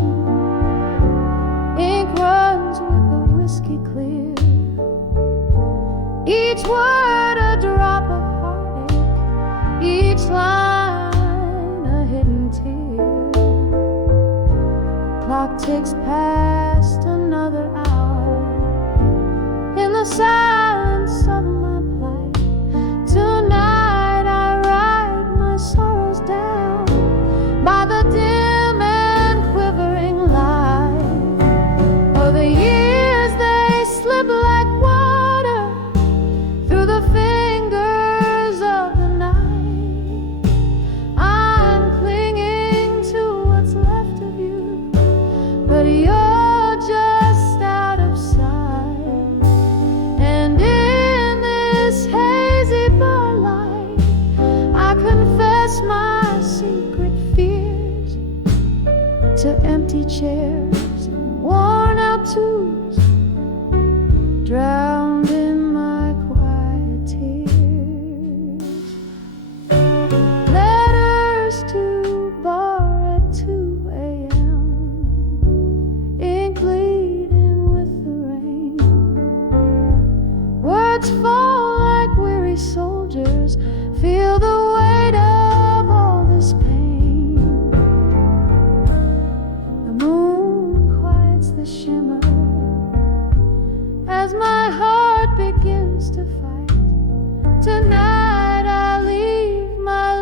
Ink runs with the whiskey clear, each word a drop of heartache, each line a hidden tear. Clock ticks past another hour in the silence of my plight. Tonight I write my sorrows down by the dim and quivering light. Oh, the years they slip like water through the fingers of the night. I'm clinging to what's left of you, but you're just out of sight. And in this hazy bar light, I confess my secret fears to empty chairs and worn out tunes, drowned in my quiet tears. Letters to bar at 2 a.m. Ink bleeding with the rain. Words fall like weary soldiers, feel the weight of all this pain. The moon quiets the shimmer as my heart begins to fight. Tonight I leave my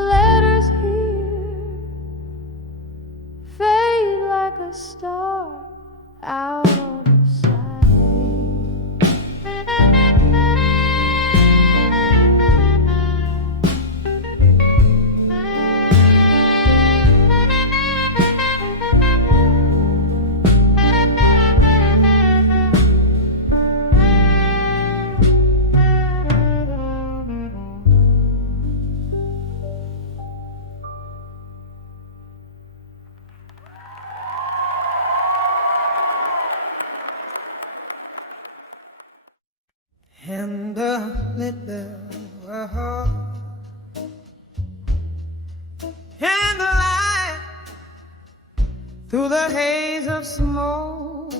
through the haze of smoke-filled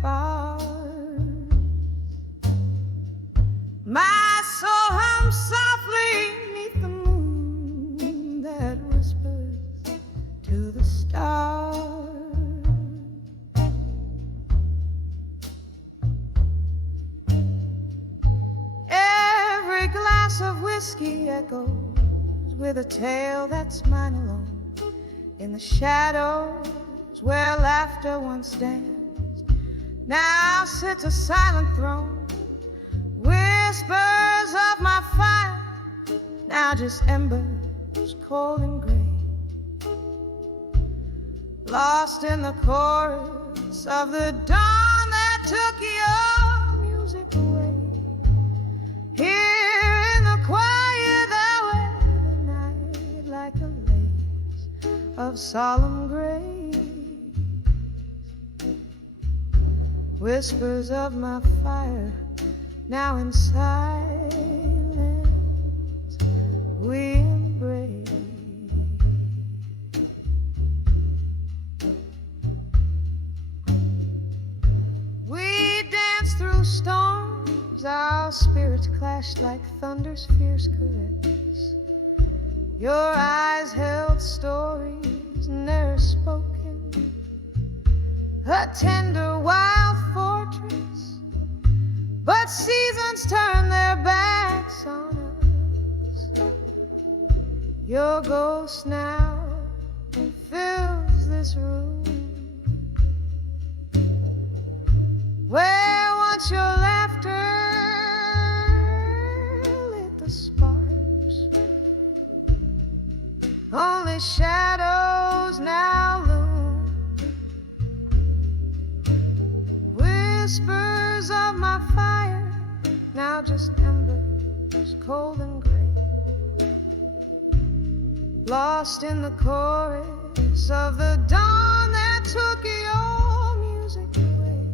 bars. My soul hums softly beneath the moon that whispers to the stars. Every glass of whiskey echoes with a tale that's mine alone. In the shadows where laughter once danced, now sits a silent throne. Whispers of my fire, now just embers cold and gray, lost in the chorus of the dawn that took your music away. Here in the quiet hour, the night like a lace of solemn grace, whispers of my fire, now in silence we embrace. We danced through storms, our spirits clashed like thunder's fierce caress. Your eyes held stories ne'er spoken, a tender wild fortress, but seasons turn their backs on us. Your ghost now fills this room, where once your laughter lit the sparks. Only shadows now loom, whispers of my fire, now just embers cold and gray, lost in the chorus of the dawn that took your music away.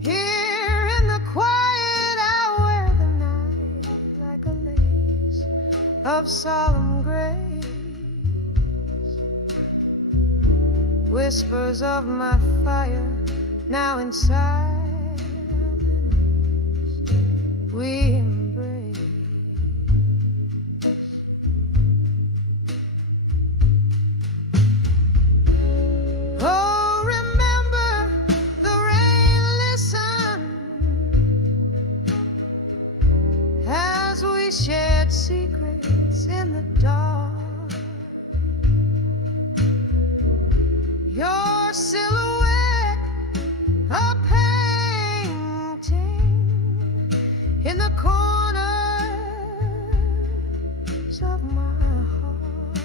Here in the quiet hour, the night like a lace of solemn grace, whispers of my fire, now in silence we embrace. Oh, remember the rain, listen, as we shared secrets in the dark. Your silhouette, a painting in the corners of my heart.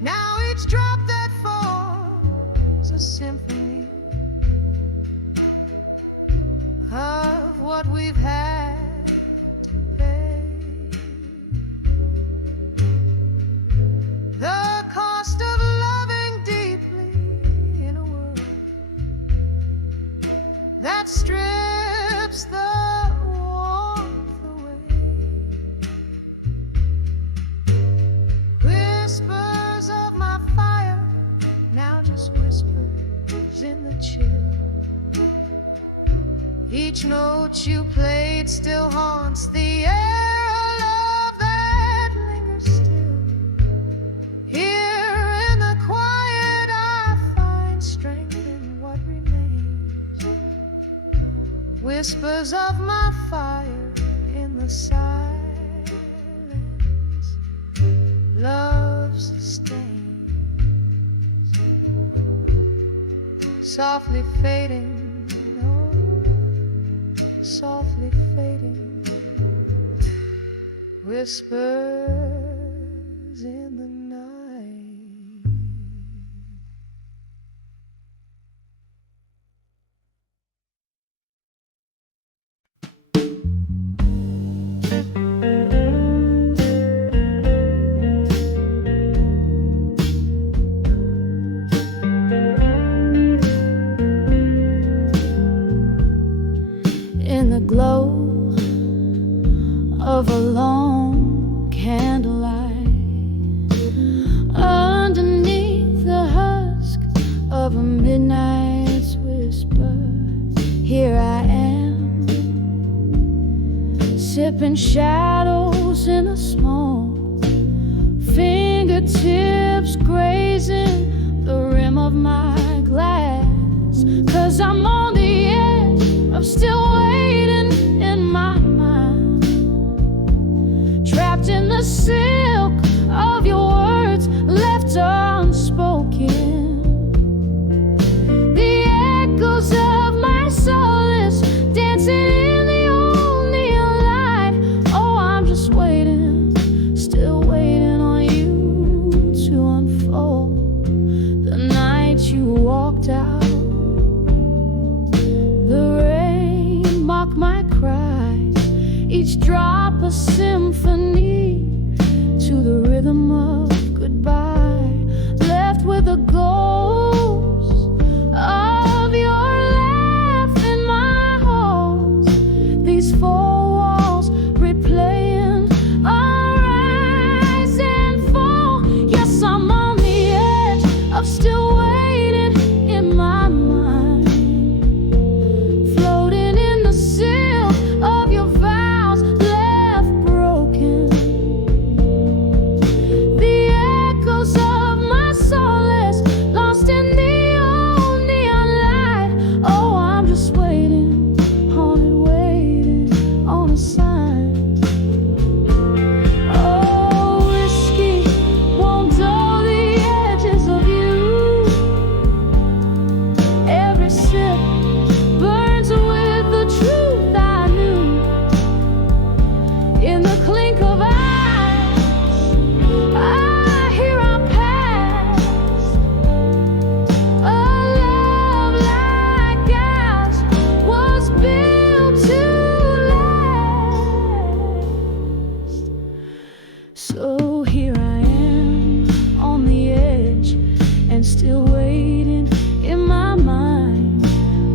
Now each drop that falls a symphony of what we've had to pay. The cost of loving deeply in a world that strips the warmth away. Whispers of my fire, now just whispers in the chill. Each note you played still haunts the air, a love that lingers still. Here in the quiet I find strength in what remains. Whispers of my fire in the silence, love sustains. Softly fading, oh, softly fading, whispers in the night. In the glow of a long candlelight, sipping shadows in the smoke, fingertips grazing the rim of my glass. 'Cause I'm on the edge of still waiting in my mind, trapped in the silk of your words left unspoken. The echoes of my soul is dancing in the old neon light. Oh, I'm just waiting, still waiting on you to unfold. The night you walked out, the rain mocked my cries, each drop a symphony to the rhythm of goodbye, left with a ghost of your laugh in my halls. These four walls replaying our rise and fall. Yes, I'm on the edge of still waiting in my mind, floating in the silk of your vows left broken. The echoes of my soul is lost in the old neon light. Oh, I'm just waiting, haunted, waiting on a sign. Oh, whiskey won't dull the edges of you. Every sip burns with the truth I knew. In the clink of eyes, I hear our past. A love like ours was built to last. So here I am on the edge and still waiting in my mind,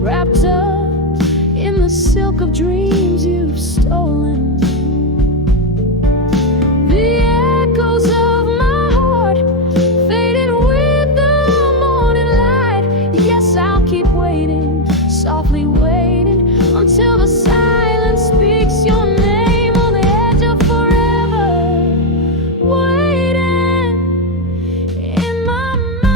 wrapped up in the silk of dreams you've stolen. The echoes of my heart fading with the morning light. Yes, I'll keep waiting, softly waiting until the silence speaks your name on the edge of forever, waiting in my mind.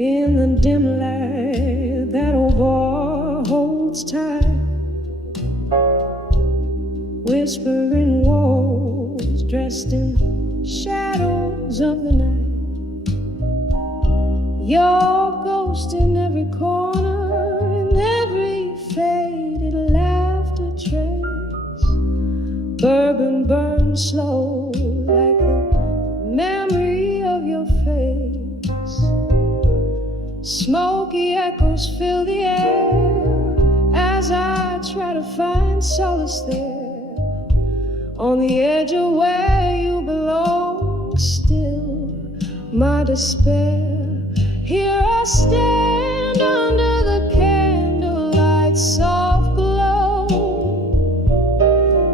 In the dim light, that old bar holds tight, whispering walls dressed in shadows of the night. Your ghost in every corner, in every faded laughter trace. Bourbon burns slow like the memory of your face. Smoky echoes fill the air as I try to find solace there, on the edge of where you belong. Still, my despair. Here I stand under the candlelight's soft glow,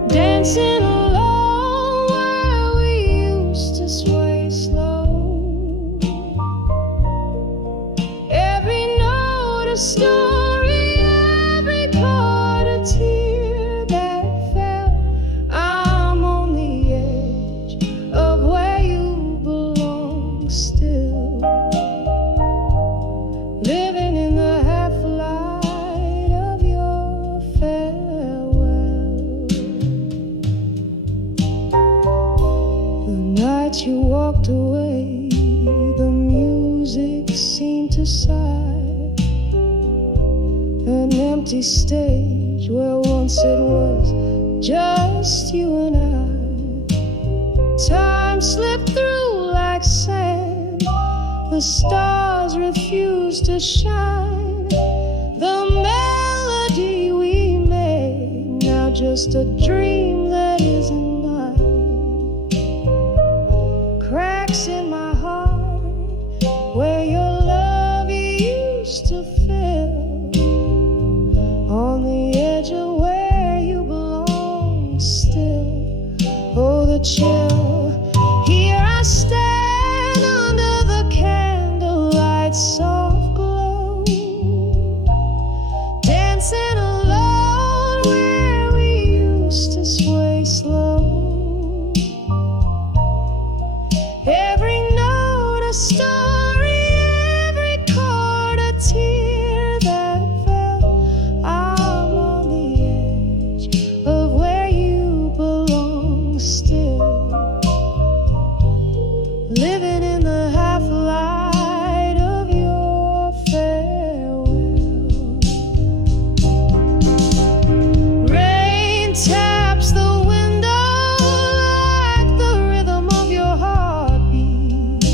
dancing alone where we used to sway slow. Every note a story, every chord a tear that fell. I'm on the edge of where you belong. Still living in the half light of your farewell. The night you walked away, the music seemed to sigh. An empty stage where once it was just you and I. Time slipped through like sand, the stars refused to shine. the melody we made, now just a dream that isn't mine. Cracks in my heart where your love used to fill, on the edge of where you belong still. Oh, the chill. Here I stand under the candlelight soft glow, dancing alone where we used to sway slow. Every note a story, every chord a tear that fell. I'm on the edge of where you belong still, living in the half light of your farewell. Rain taps the window like the rhythm of your heartbeat,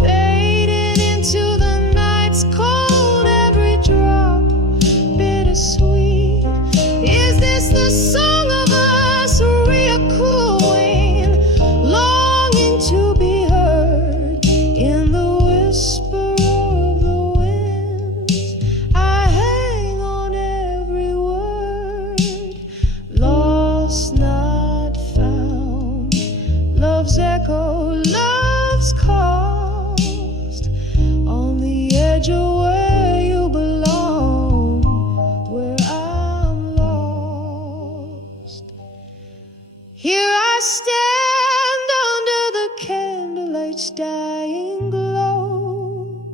fading into the night's cold, every drop bittersweet. Is this the song of us reechoing, longing to be heard in the whisper of the winds? I hang on every word, lost not found, love's echo, love's cost, on the edge of where you belong, where I'm lost. Here I stand under the candlelight's dying glow,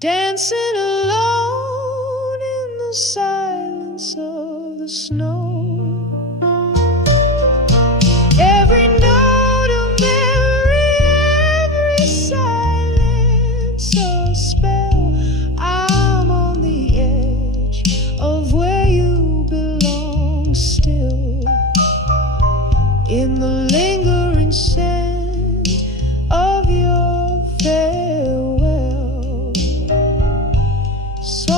dancing alone in the silence of the snow. Every note a memory, every silence a spell. I'm on the edge of where you belong still, in the lingering scent of your farewell. So